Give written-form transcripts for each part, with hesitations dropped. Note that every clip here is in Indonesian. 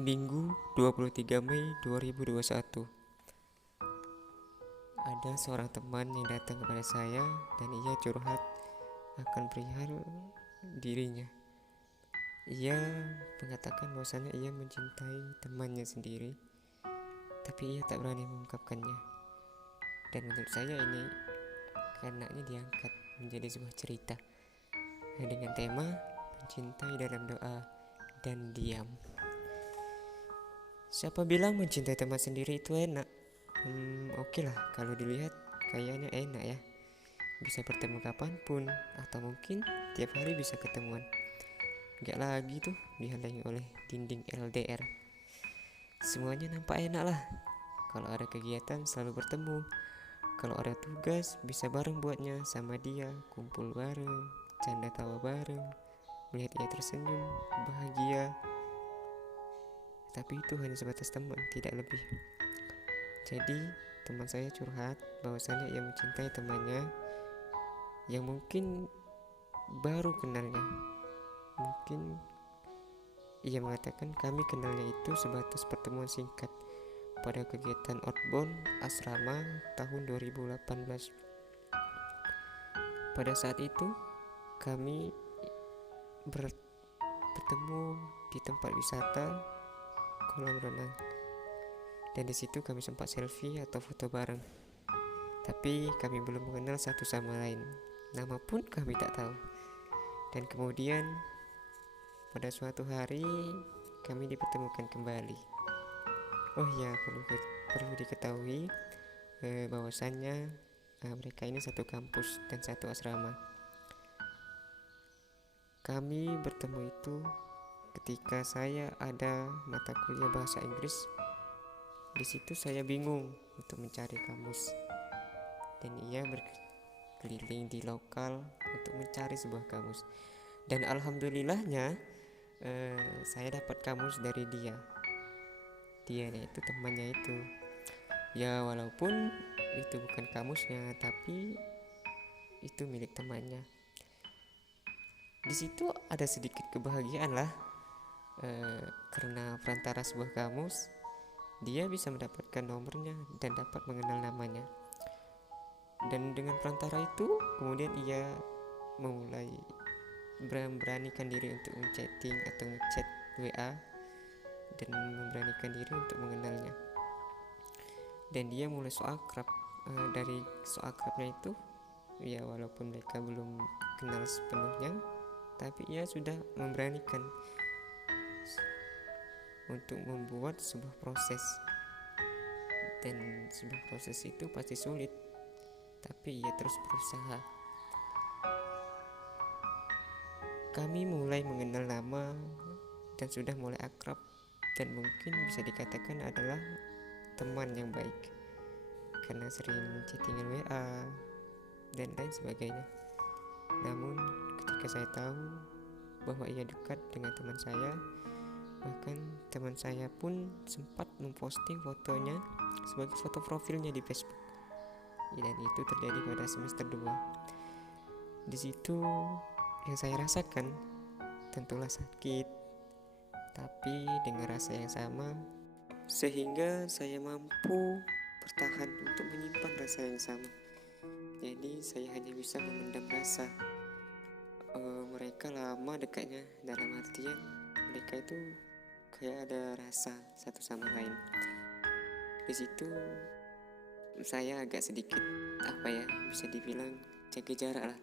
Minggu 23 Mei 2021. Ada seorang teman yang datang kepada saya dan ia curhat akan perihal dirinya. Ia mengatakan bahwasannya ia mencintai temannya sendiri, tapi ia tak berani mengungkapkannya. Dan menurut saya ini hendaknya diangkat menjadi sebuah cerita dengan tema mencintai dalam doa dan diam. Siapa bilang mencintai teman sendiri itu enak? Oke lah, kalau dilihat kayaknya enak ya. Bisa bertemu kapanpun, atau mungkin tiap hari bisa ketemuan. Gak lagi tuh dihalangi oleh dinding LDR. Semuanya nampak enak lah. Kalau ada kegiatan selalu bertemu. Kalau ada tugas bisa bareng buatnya sama dia, kumpul bareng, canda tawa bareng, melihat ia tersenyum, bahagia. Tapi itu hanya sebatas teman, tidak lebih. Jadi teman saya curhat bahwasannya ia mencintai temannya yang mungkin baru kenalnya. Mungkin ia mengatakan kami kenalnya itu sebatas pertemuan singkat pada kegiatan outbound asrama tahun 2018. Pada saat itu kami bertemu di tempat wisata kolam renang, dan di situ kami sempat selfie atau foto bareng. Tapi kami belum mengenal satu sama lain. Nama pun kami tak tahu. Dan kemudian pada suatu hari kami dipertemukan kembali. Oh ya, perlu diketahui bahwasannya mereka ini satu kampus dan satu asrama. Kami bertemu itu ketika saya ada mata kuliah bahasa Inggris. Di situ saya bingung untuk mencari kamus, dan ia berkeliling di lokal untuk mencari sebuah kamus. Dan alhamdulillahnya saya dapat kamus dari dia. Dia itu temannya itu. Ya walaupun itu bukan kamusnya, tapi itu milik temannya. Di situ ada sedikit kebahagiaan lah, karena perantara sebuah kamus dia bisa mendapatkan nomornya dan dapat mengenal namanya. Dan dengan perantara itu kemudian ia memulai memberanikan diri untuk chatting atau ngechat WA, dan memberanikan diri untuk mengenalnya. Dan dia mulai so akrab. Dari so akrabnya itu, ya walaupun mereka belum kenal sepenuhnya, tapi ia sudah memberanikan untuk membuat sebuah proses. Dan sebuah proses itu pasti sulit, tapi ia terus berusaha. Kami mulai mengenal nama dan sudah mulai akrab, dan mungkin bisa dikatakan adalah teman yang baik karena sering chattingan WA dan lain sebagainya. Namun ketika saya tahu bahwa ia dekat dengan teman saya, bahkan teman saya pun sempat memposting fotonya sebagai foto profilnya di Facebook. Dan itu terjadi pada semester 2. Di situ yang saya rasakan tentulah sakit, tapi dengan rasa yang sama, sehingga saya mampu bertahan untuk menyimpan rasa yang sama. Jadi saya hanya bisa memendam rasa. Mereka lama dekatnya, dalam artian mereka itu kayak ada rasa satu sama lain. Di situ saya agak sedikit bisa dibilang jaga jarak lah,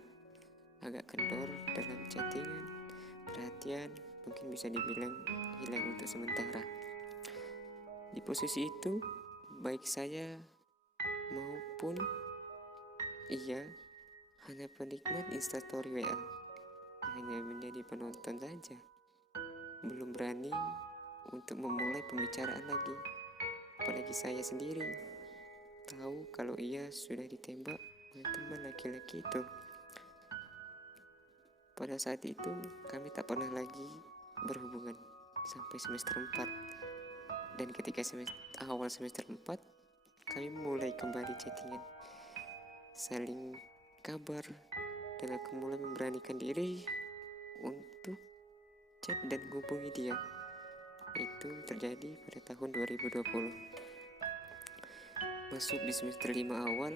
agak kendor dalam chattingan, perhatian mungkin bisa dibilang hilang untuk sementara. Di posisi itu baik saya maupun ia hanya penikmat instastory WA, hanya menjadi penonton saja, belum berani untuk memulai pembicaraan lagi. Apalagi saya sendiri tahu kalau ia sudah ditembak oleh teman laki-laki itu. Pada saat itu kami tak pernah lagi berhubungan sampai semester 4. Dan ketika awal semester 4 kami mulai kembali chattingan, saling kabar, dan aku mulai memberanikan diri untuk chat dan hubungi dia. Itu terjadi pada tahun 2020. Masuk di semester 5 awal,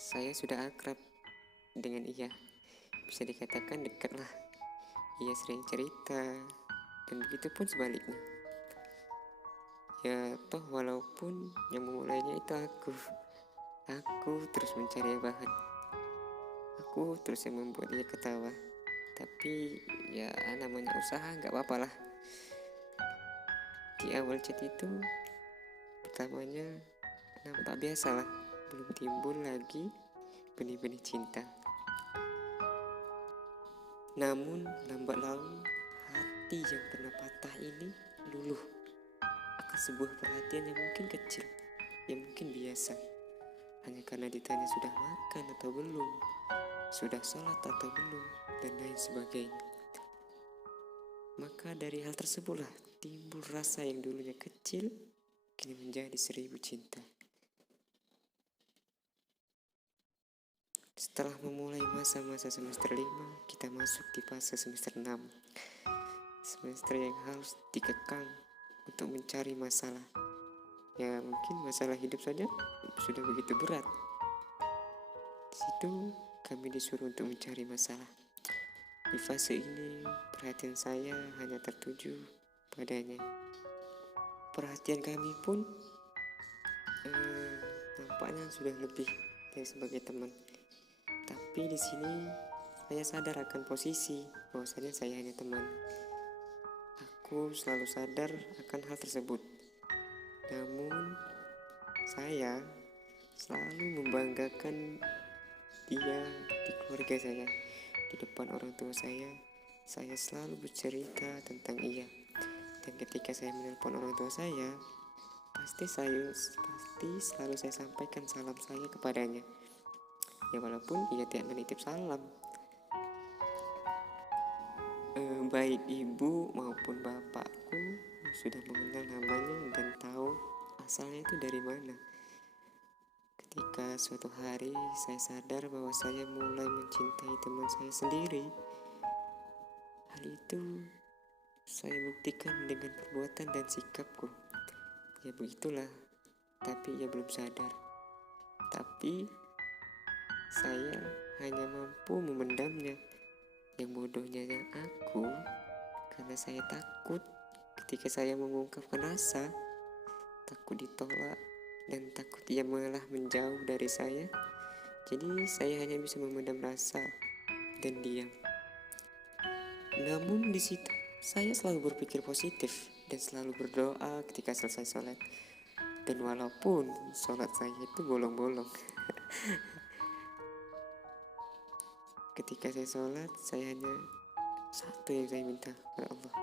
saya sudah akrab dengan ia. Bisa dikatakan dekat lah. Ia sering cerita, dan begitu pun sebaliknya. Ya toh walaupun yang memulainya itu aku terus mencari bahan. Aku terus yang membuat dia ketawa. Tapi ya namanya usaha gak apa-apa lah. Di awal chat itu pertamanya nampak biasa lah, belum timbul lagi benih-benih cinta. Namun lambat laun hati yang pernah patah ini luluh akan sebuah perhatian yang mungkin kecil, yang mungkin biasa, hanya karena ditanya sudah makan atau belum, sudah sholat atau belum, dan lain sebagainya. Maka dari hal tersebutlah timbul rasa yang dulunya kecil kini menjadi 1000 cinta. Setelah memulai masa-masa semester 5, kita masuk di fase semester 6. Semester yang harus dikekang untuk mencari masalah. Ya mungkin masalah hidup saja sudah begitu berat. Di situ kami disuruh untuk mencari masalah. Di fase ini perhatian saya hanya tertuju padanya. Perhatian kami pun nampaknya sudah lebih dari sebagai teman. Tapi di sini saya sadar akan posisi bahwasanya saya hanya teman. Aku selalu sadar akan hal tersebut. Namun saya selalu membanggakan dia di keluarga saya. Di depan orang tua saya selalu bercerita tentang ia. Dan ketika saya menelpon orang tua saya, pasti selalu saya sampaikan salam saya kepadanya. Ya walaupun ia tidak menitip salam. Baik ibu maupun bapakku sudah mengenal namanya dan tahu asalnya itu dari mana. Ketika suatu hari saya sadar bahwa saya mulai mencintai teman saya sendiri, hal itu saya buktikan dengan perbuatan dan sikapku. Ya begitulah, tapi ia belum sadar. Tapi saya hanya mampu memendamnya. Yang bodohnya aku, karena saya takut ketika saya mengungkapkan rasa, takut ditolak dan takut ia malah menjauh dari saya. Jadi saya hanya bisa memendam rasa dan diam. Namun di situ saya selalu berpikir positif dan selalu berdoa ketika selesai sholat. Dan walaupun sholat saya itu bolong-bolong. Ketika saya sholat, saya hanya satu yang saya minta kepada Allah.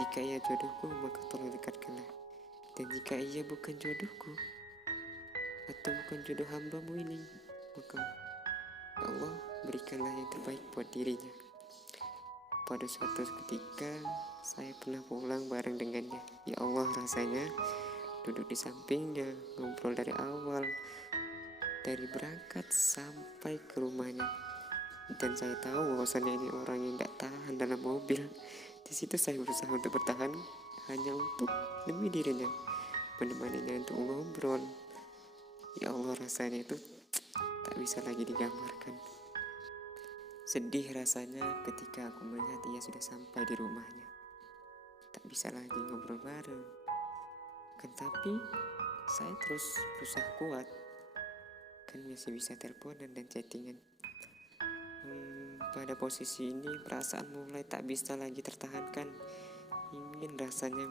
Jika ia jodohku, maka tolong dekatkanlah. Dan jika ia bukan jodohku, atau bukan jodoh hambamu ini, maka ya Allah berikanlah yang terbaik buat dirinya. Pada suatu ketika, saya pernah pulang bareng dengannya. Ya Allah rasanya duduk di sampingnya, ngobrol dari awal, dari berangkat sampai ke rumahnya. Dan saya tahu bahwasannya ini orang yang tidak tahan dalam mobil. Di situ saya berusaha untuk bertahan hanya untuk demi dirinya, menemaninya untuk ngobrol. Ya Allah rasanya itu tak bisa lagi digambarkan. Sedih rasanya ketika aku melihat ia sudah sampai di rumahnya. Tak bisa lagi ngobrol bareng. Tapi saya terus berusaha kuat. Kan masih bisa teleponan dan chattingan. Pada posisi ini perasaan mulai tak bisa lagi tertahankan. Ingin rasanya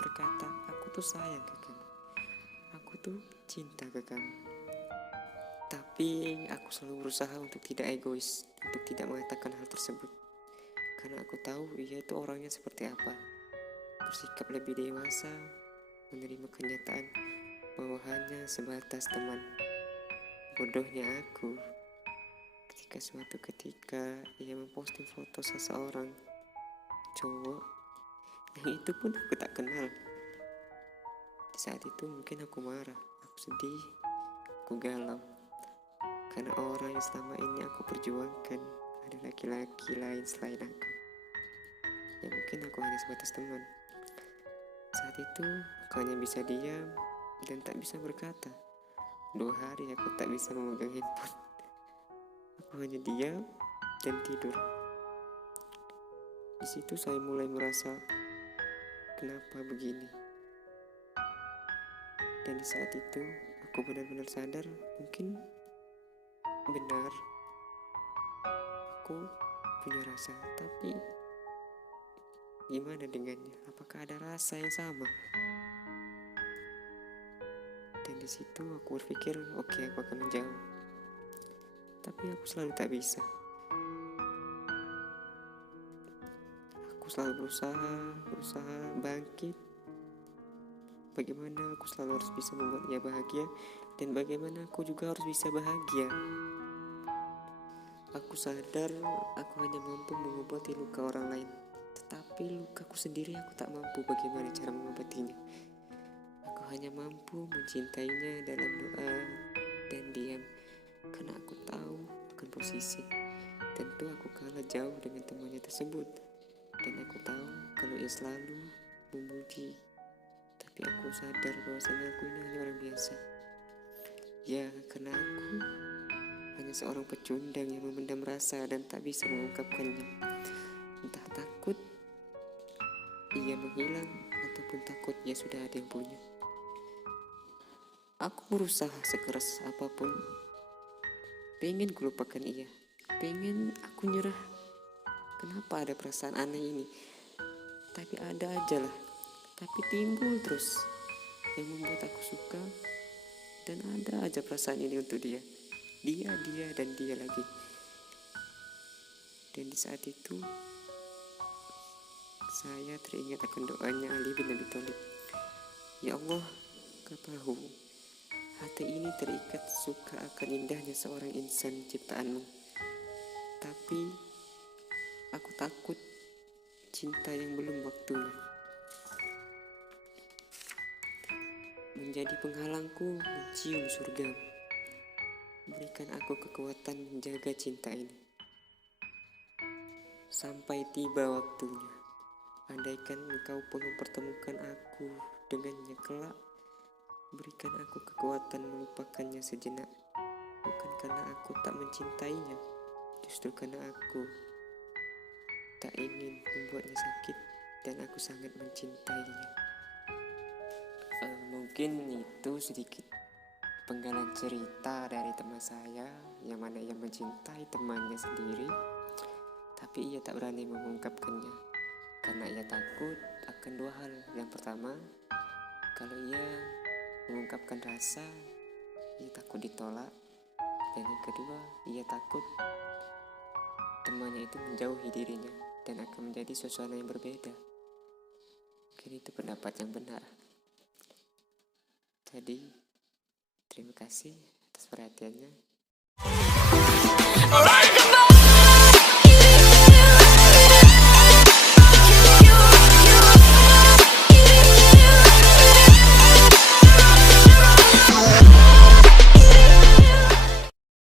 berkata, aku tuh sayang ke kamu, aku tuh cinta ke kamu. Tapi aku selalu berusaha untuk tidak egois, untuk tidak mengatakan hal tersebut. Karena aku tahu ia itu orangnya seperti apa. Bersikap lebih dewasa, menerima kenyataan bahwa hanya sebatas teman. Bodohnya aku, ketika suatu ketika ia memposting foto seseorang cowok yang itu pun aku tak kenal. Di saat itu mungkin aku marah, aku sedih, aku galau, karena orang yang selama ini aku perjuangkan ada laki-laki lain selain aku. Ya mungkin aku hanya sebatas teman. Saat itu aku hanya bisa diam dan tak bisa berkata. 2 hari aku tak bisa memegang handphone. Aku hanya diam dan tidur. Di situ saya mulai merasa, kenapa begini? Dan di saat itu aku benar-benar sadar, mungkin benar aku punya rasa, tapi gimana dengannya? Apakah ada rasa yang sama? Dan di situ aku berpikir, oke, aku akan menjauh. Tapi aku selalu tak bisa. Aku selalu berusaha bangkit. Bagaimana aku selalu harus bisa membuat dia bahagia, dan bagaimana aku juga harus bisa bahagia. Aku sadar aku hanya mampu mengobati luka orang lain, tetapi lukaku sendiri aku tak mampu bagaimana cara mengobatinya. Aku hanya mampu mencintainya dalam doa dan diam, karena aku tahu akan posisi. Tentu aku kalah jauh dengan temannya tersebut, dan aku tahu kalau ia selalu memuji. Tapi aku sadar bahwasanya aku ini hanya orang biasa. Ya, karena aku hanya seorang pecundang yang memendam rasa dan tak bisa mengungkapkannya. Entah takut ia menghilang ataupun takut ia sudah ada yang punya. Aku berusaha sekeras apapun, pengen kulupakan ia, pengen aku nyerah. Kenapa ada perasaan aneh ini? Tapi ada aja lah. Tapi timbul terus yang membuat aku suka, dan ada aja perasaan ini untuk dia. Dia dan dia lagi. Dan di saat itu saya teringat akan doanya Ali bin Abi Thalib. Ya Allah, Kau tahu hati ini terikat suka akan indahnya seorang insan ciptaanmu. Tapi aku takut cinta yang belum waktunya menjadi penghalangku mencium surga. Berikan aku kekuatan menjaga cinta ini sampai tiba waktunya. Andaikan engkau pun mempertemukan aku dengannya kelak, berikan aku kekuatan melupakannya sejenak. Bukan karena aku tak mencintainya, justru karena aku tak ingin membuatnya sakit, dan aku sangat mencintainya. Mungkin itu sedikit penggalan cerita dari teman saya, yang mana ia mencintai temannya sendiri, tapi ia tak berani mengungkapkannya karena ia takut akan 2 hal. Yang pertama, kalau ia mengungkapkan rasa, ia takut ditolak. Dan yang kedua, ia takut temannya itu menjauhi dirinya dan akan menjadi suasana yang berbeda. Mungkin itu pendapat yang benar. Jadi, terima kasih atas perhatiannya.